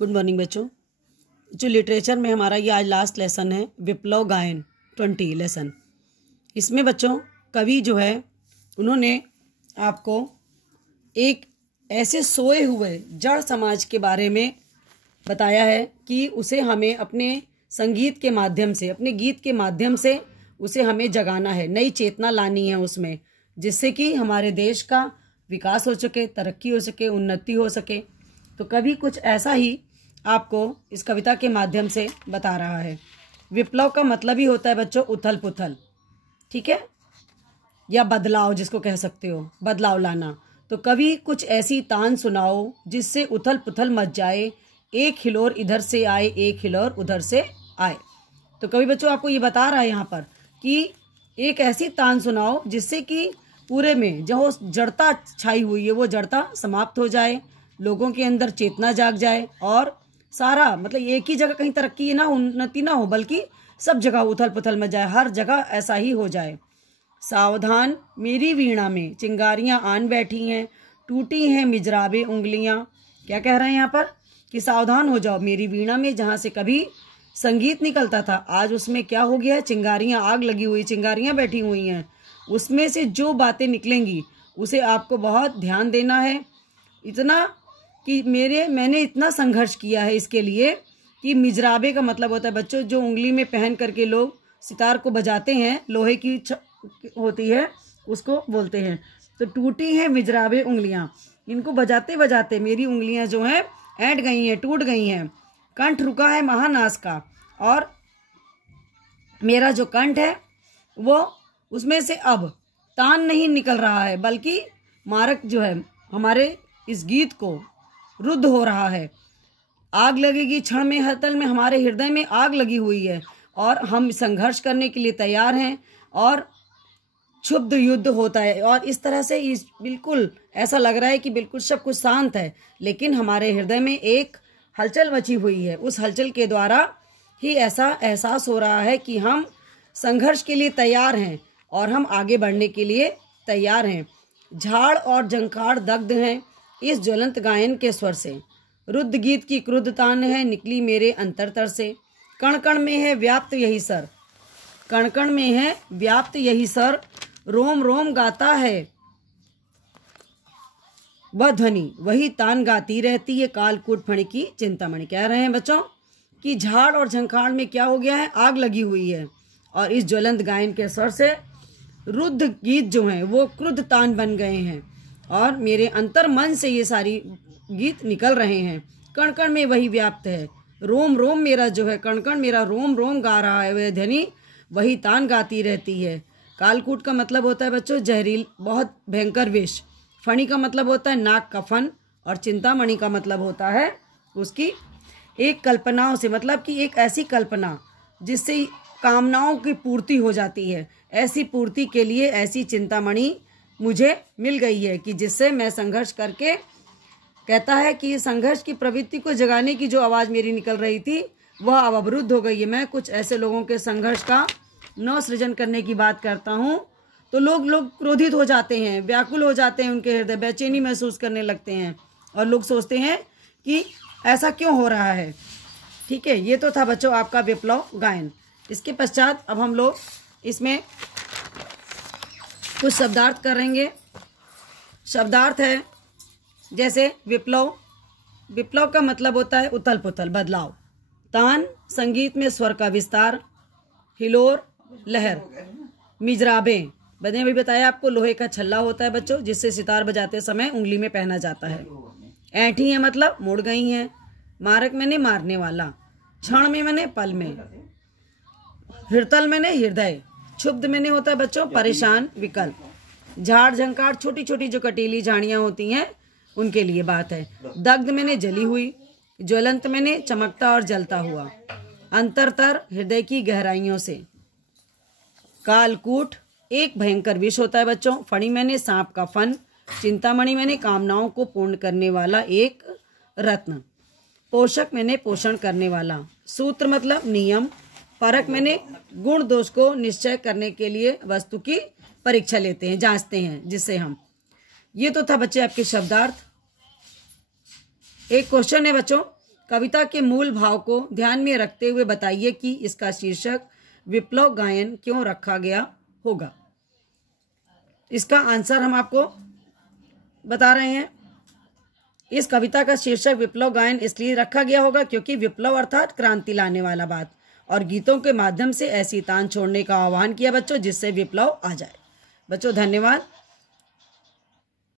Good morning बच्चों। जो literature में हमारा ये आज लास्ट लेसन है, विप्लव गायन 20 लेसन। इसमें बच्चों कवि जो है उन्होंने आपको एक ऐसे सोए हुए जड़ समाज के बारे में बताया है कि उसे हमें अपने संगीत के माध्यम से, अपने गीत के माध्यम से उसे हमें जगाना है, नई चेतना लानी है उसमें, जिससे कि हमारे देश का विकास हो सके, तरक्की हो सके, उन्नति हो सके। तो कवि कुछ ऐसा ही आपको इस कविता के माध्यम से बता रहा है। विप्लव का मतलब ही होता है बच्चों उथल पुथल, ठीक है, या बदलाव जिसको कह सकते हो, बदलाव लाना। तो कवि कुछ ऐसी तान सुनाओ जिससे उथल पुथल मच जाए, एक हिलोर इधर से आए, एक हिलोर उधर से आए। तो कवि बच्चों आपको ये बता रहा है यहाँ पर कि एक ऐसी तान सुनाओ जिससे कि पूरे में जो जड़ता छाई हुई है वो जड़ता समाप्त हो जाए, लोगों के अंदर चेतना जाग जाए और सारा मतलब एक ही जगह कहीं तरक्की ना, उन्नति ना हो, बल्कि सब जगह उथल पुथल में जाए, हर जगह ऐसा ही हो जाए। सावधान मेरी वीणा में चिंगारियां आन बैठी हैं, टूटी हैं मिजराबे उंगलियां। क्या कह रहे हैं यहाँ पर कि सावधान हो जाओ मेरी वीणा में, जहाँ से कभी संगीत निकलता था आज उसमें क्या हो गया है, चिंगारियां, आग लगी हुई, चिंगारियां बैठी हुई हैं। उसमें से जो बातें निकलेंगी उसे आपको बहुत ध्यान देना है। इतना कि मैंने इतना संघर्ष किया है इसके लिए कि मिजराबे का मतलब होता है बच्चों जो उंगली में पहन करके लोग सितार को बजाते हैं, लोहे की होती है उसको बोलते हैं। तो टूटी हैं मिजराबे उंगलियां, इनको बजाते बजाते मेरी उंगलियां जो हैं ऐंठ गई हैं, टूट गई हैं। कंठ रुका है महानास का, और मेरा जो कंठ है वो उसमें से अब तान नहीं निकल रहा है, बल्कि मारक जो है हमारे इस गीत को रुद्ध हो रहा है। आग लगेगी क्षण में, हतल में हमारे हृदय में आग लगी हुई है और हम संघर्ष करने के लिए तैयार हैं और क्षुब्ध युद्ध होता है। और इस तरह से इस बिल्कुल ऐसा लग रहा है कि बिल्कुल सब कुछ शांत है, लेकिन हमारे हृदय में एक हलचल मची हुई है। उस हलचल के द्वारा ही ऐसा एहसास हो रहा है कि हम संघर्ष के लिए तैयार हैं और हम आगे बढ़ने के लिए तैयार हैं। झाड़ और झंकार दग्ध हैं इस ज्वलंत गायन के स्वर से, रुद्ध गीत की क्रुद्ध तान है निकली मेरे अंतरतर से। कण कण में है व्याप्त यही सर, कण कण में है व्याप्त यही सर, रोम रोम गाता है वह ध्वनि, वही तान गाती रहती है कालकूट फण की चिंतामणि। कह रहे हैं बच्चों कि झाड़ और झंखाड़ में क्या हो गया है, आग लगी हुई है, और इस ज्वलंत गायन के स्वर से रुद्ध गीत जो हैं वो क्रुद्ध तान बन गए हैं और मेरे अंतर मन से ये सारी गीत निकल रहे हैं। कण कण में वही व्याप्त है, रोम रोम मेरा जो है, कण कण मेरा रोम रोम गा रहा है, वह ध्वनि वही तान गाती रहती है। कालकूट का मतलब होता है बच्चों जहरील, बहुत भयंकर विष। फणी का मतलब होता है नाक का फन, और चिंतामणि का मतलब होता है उसकी एक कल्पनाओं से, मतलब कि एक ऐसी कल्पना जिससे कामनाओं की पूर्ति हो जाती है। ऐसी पूर्ति के लिए ऐसी चिंतामणि मुझे मिल गई है कि जिससे मैं संघर्ष करके, कहता है कि संघर्ष की प्रवृत्ति को जगाने की जो आवाज़ मेरी निकल रही थी वह अब अवरुद्ध हो गई है। मैं कुछ ऐसे लोगों के संघर्ष का नव सृजन करने की बात करता हूँ तो लोग क्रोधित हो जाते हैं, व्याकुल हो जाते हैं, उनके हृदय बेचैनी महसूस करने लगते हैं और लोग सोचते हैं कि ऐसा क्यों हो रहा है। ठीक है, ये तो था बच्चों आपका विप्लव गायन। इसके पश्चात अब हम लोग इसमें कुछ शब्दार्थ करेंगे। शब्दार्थ है जैसे विप्लव, विप्लव का मतलब होता है उथल पुथल, बदलाव। तान संगीत में स्वर का विस्तार, हिलोर लहर, मिजराबे मैंने अभी बताया आपको लोहे का छल्ला होता है बच्चों जिससे सितार बजाते समय उंगली में पहना जाता है। ऐंठी है मतलब मुड़ गई हैं, मारक मैंने मारने वाला, क्षण में मैंने पल में, हृतल मैंने हृदय, क्षुब्ध मैंने होता है बच्चों परेशान, विकल्प। झाड़ झंकार छोटी छोटी जो कटीली झाड़ियां होती हैं उनके लिए बात है। दग्ध मैंने जली हुई, ज्वलंत मैंने चमकता और जलता हुआ, अंतरतर हृदय की गहराइयों से। कालकूट एक भयंकर विष होता है बच्चों। फणी मैंने सांप का फन, चिंतामणि मैंने कामनाओं को पूर्ण करने वाला एक रत्न, पोषक मैंने पोषण करने वाला, सूत्र मतलब नियम, परख मैंने गुण दोष को निश्चय करने के लिए वस्तु की परीक्षा लेते हैं, जांचते हैं जिससे हम। ये तो था बच्चे आपके शब्दार्थ। एक क्वेश्चन है बच्चों कविता के मूल भाव को ध्यान में रखते हुए बताइए कि इसका शीर्षक विप्लव गायन क्यों रखा गया होगा। इसका आंसर हम आपको बता रहे हैं। इस कविता का शीर्षक विप्लव गायन इसलिए रखा गया होगा क्योंकि विप्लव अर्थात क्रांति लाने वाला बात, और गीतों के माध्यम से ऐसी तान छोड़ने का आह्वान किया बच्चों जिससे विप्लव आ जाए। बच्चों धन्यवाद।